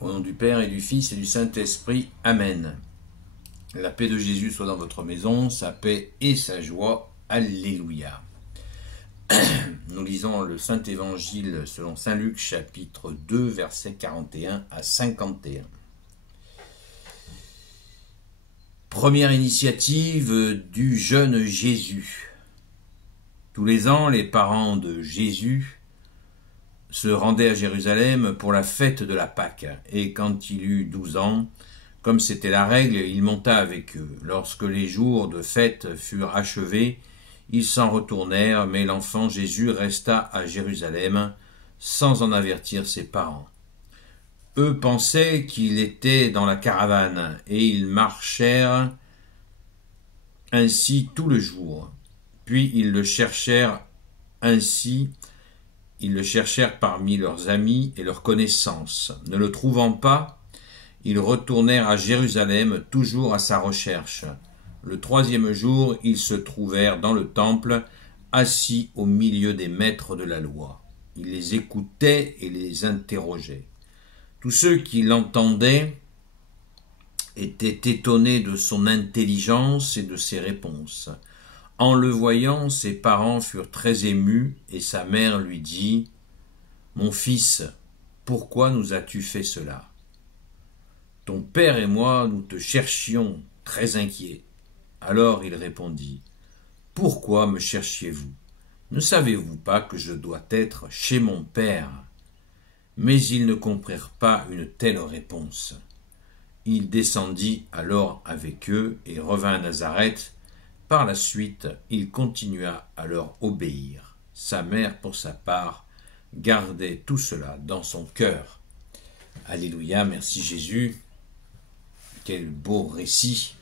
Au nom du Père et du Fils et du Saint-Esprit. Amen. La paix de Jésus soit dans votre maison, sa paix et sa joie. Alléluia. Nous lisons le Saint-Évangile selon Saint Luc, chapitre 2, versets 41 à 51. Première initiative du jeune Jésus. Tous les ans, les parents de Jésus se rendaient à Jérusalem pour la fête de la Pâque, et quand il eut 12 ans, comme c'était la règle, il monta avec eux. Lorsque les jours de fête furent achevés, ils s'en retournèrent, mais l'enfant Jésus resta à Jérusalem, sans en avertir ses parents. Eux pensaient qu'il était dans la caravane, et ils marchèrent ainsi tout le jour. Puis ils le cherchèrent parmi leurs amis et leurs connaissances. Ne le trouvant pas, ils retournèrent à Jérusalem, toujours à sa recherche. Le 3e jour, ils se trouvèrent dans le temple, assis au milieu des maîtres de la loi. Il les écoutait et les interrogeait. Tous ceux qui l'entendaient étaient étonnés de son intelligence et de ses réponses. En le voyant, ses parents furent très émus, et sa mère lui dit : « Mon fils, pourquoi nous as-tu fait cela ? Ton père et moi, nous te cherchions, très inquiets. » Alors il répondit : « Pourquoi me cherchiez-vous ? Ne savez-vous pas que je dois être chez mon père ? » Mais ils ne comprirent pas une telle réponse. Il descendit alors avec eux et revint à Nazareth. Par la suite, il continua à leur obéir. Sa mère, pour sa part, gardait tout cela dans son cœur. Alléluia, merci Jésus. Quel beau récit.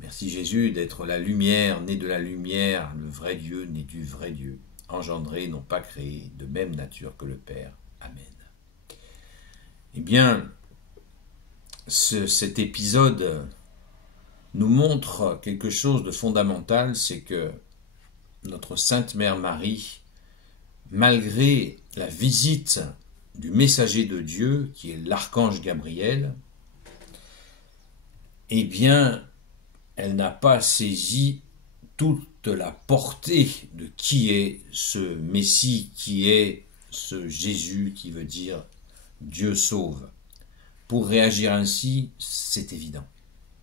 Merci Jésus d'être la lumière, né de la lumière, le vrai Dieu, né du vrai Dieu, engendré, non pas créé, de même nature que le Père. Amen. Eh bien, cet épisode nous montre quelque chose de fondamental, c'est que notre Sainte Mère Marie, malgré la visite du messager de Dieu, qui est l'archange Gabriel, eh bien, elle n'a pas saisi toute la portée de qui est ce Messie, qui est ce Jésus, qui veut dire Dieu sauve. Pour réagir ainsi, c'est évident.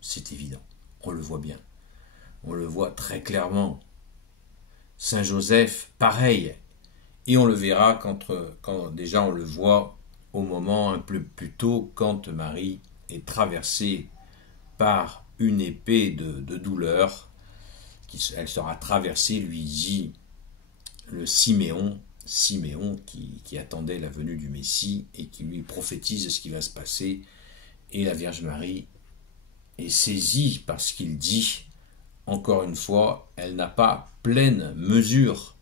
C'est évident. On le voit bien. On le voit très clairement. Saint Joseph, pareil. Et on le verra quand déjà on le voit au moment un peu plus tôt, quand Marie est traversée par une épée de douleur. Elle sera traversée, lui dit le Siméon qui attendait la venue du Messie et qui lui prophétise ce qui va se passer. Et la Vierge Marie est saisie par ce qu'il dit. Encore une fois, elle n'a pas pleine mesure.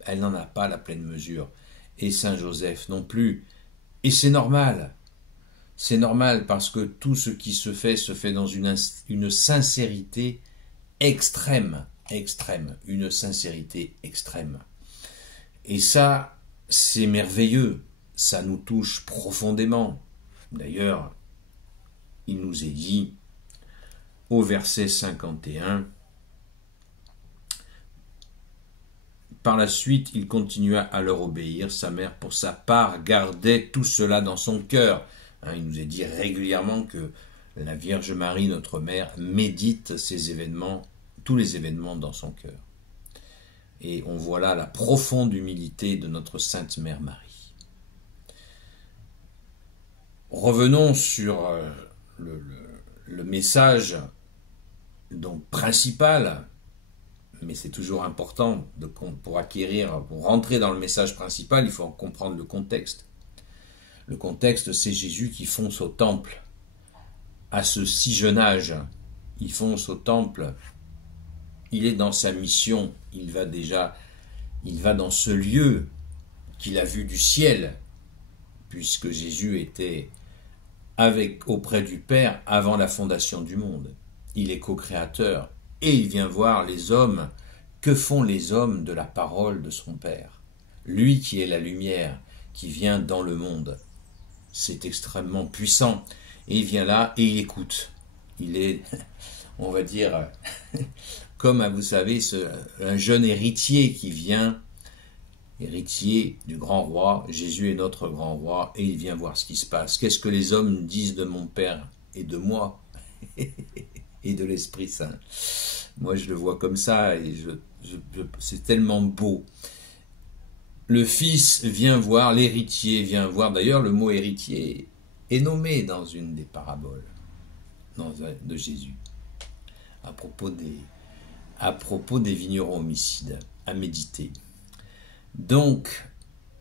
Elle n'en a pas la pleine mesure. Et Saint Joseph non plus. Et c'est normal. C'est normal parce que tout ce qui se fait dans une sincérité extrême. Une sincérité extrême. Et ça, c'est merveilleux. Ça nous touche profondément. D'ailleurs, il nous est dit au verset 51, par la suite, il continua à leur obéir. Sa mère, pour sa part, gardait tout cela dans son cœur. Il nous est dit régulièrement que la Vierge Marie, notre mère, médite ces événements, tous les événements dans son cœur. Et on voit là la profonde humilité de notre Sainte Mère Marie. Revenons sur le message donc principal, mais c'est toujours important pour rentrer dans le message principal, il faut comprendre le contexte. Le contexte, c'est Jésus qui fonce au temple à ce si jeune âge. Il fonce au temple, il est dans sa mission, il va dans ce lieu qu'il a vu du ciel, puisque Jésus était auprès du Père avant la fondation du monde. Il est co-créateur et il vient voir les hommes. Que font les hommes de la parole de son Père ? Lui qui est la lumière, qui vient dans le monde. c'est extrêmement puissant. Et il vient là et il écoute. Il est, on va dire, comme vous savez, un jeune héritier qui vient, héritier du grand roi. Jésus est notre grand roi et il vient voir ce qui se passe. Qu'est-ce que les hommes disent de mon Père et de moi et de l'Esprit Saint? Moi, je le vois comme ça et c'est tellement beau. Le Fils vient voir, l'héritier vient voir. D'ailleurs, le mot héritier est nommé dans une des paraboles de Jésus à propos des vignerons homicides à méditer. Donc,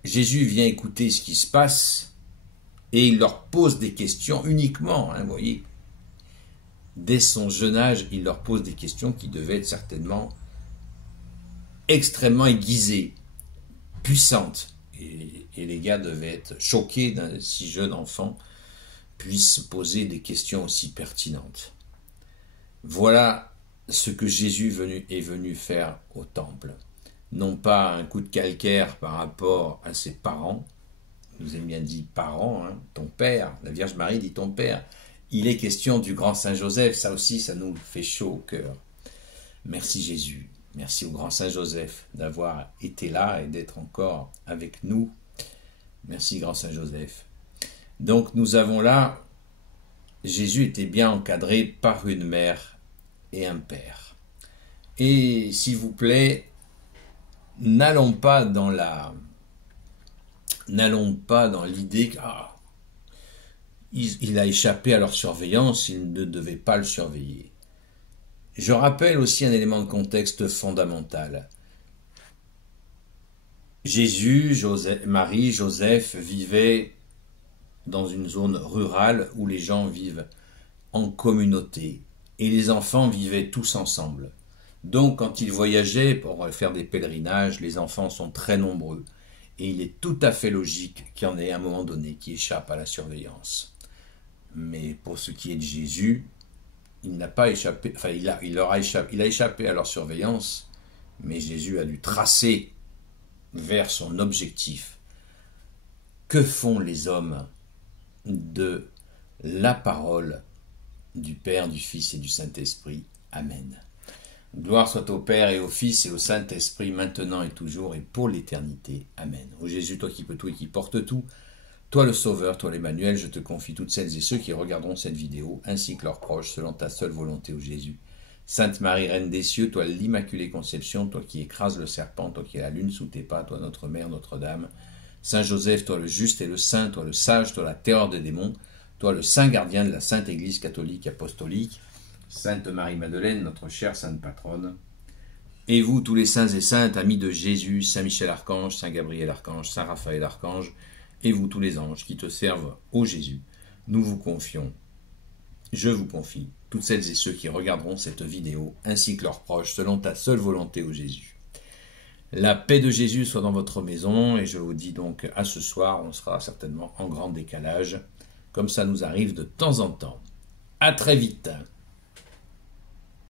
Jésus vient écouter ce qui se passe et il leur pose des questions uniquement, vous voyez. Dès son jeune âge, il leur pose des questions qui devaient être certainement extrêmement aiguisées, puissantes. Et les gars devaient être choqués d'un si jeune enfant puisse poser des questions aussi pertinentes. Voilà ce que Jésus est venu faire au temple. Non pas un coup de calcaire par rapport à ses parents, il nous aime bien dit parents, ton père, la Vierge Marie dit ton père. Il est question du grand Saint Joseph, ça aussi, ça nous fait chaud au cœur. Merci Jésus, merci au grand Saint Joseph d'avoir été là et d'être encore avec nous. Merci grand Saint Joseph. Donc nous avons là, Jésus était bien encadré par une mère et un père. Et s'il vous plaît, n'allons pas dans l'idée que il a échappé à leur surveillance, ils ne devaient pas le surveiller. Je rappelle aussi un élément de contexte fondamental. Jésus, Marie, Joseph vivaient dans une zone rurale où les gens vivent en communauté et les enfants vivaient tous ensemble. Donc quand ils voyageaient pour faire des pèlerinages, les enfants sont très nombreux et il est tout à fait logique qu'il y en ait à un moment donné qui échappe à la surveillance. Mais pour ce qui est de Jésus, il n'a pas échappé, enfin il a échappé à leur surveillance, mais Jésus a dû tracer vers son objectif. Que font les hommes de la parole du Père, du Fils et du Saint-Esprit? Amen. Gloire soit au Père et au Fils et au Saint-Esprit, maintenant et toujours et pour l'éternité. Amen. Ô Jésus, toi qui peux tout et qui portes tout, toi le Sauveur, toi l'Emmanuel, je te confie toutes celles et ceux qui regarderont cette vidéo, ainsi que leurs proches, selon ta seule volonté, ô Jésus. Sainte Marie, Reine des cieux, toi l'Immaculée Conception, toi qui écrases le serpent, toi qui es la lune sous tes pas, toi notre Mère, Notre-Dame. Saint Joseph, toi le juste et le saint, toi le sage, toi la terreur des démons, toi le saint gardien de la Sainte Église catholique apostolique. Sainte Marie-Madeleine, notre chère sainte patronne. Et vous, tous les saints et saintes, amis de Jésus, Saint Michel Archange, Saint Gabriel Archange, Saint Raphaël Archange, et vous tous les anges qui te servent ô Jésus, nous vous confions, je vous confie, toutes celles et ceux qui regarderont cette vidéo, ainsi que leurs proches, selon ta seule volonté ô Jésus. La paix de Jésus soit dans votre maison, et je vous dis donc à ce soir, on sera certainement en grand décalage, comme ça nous arrive de temps en temps. À très vite.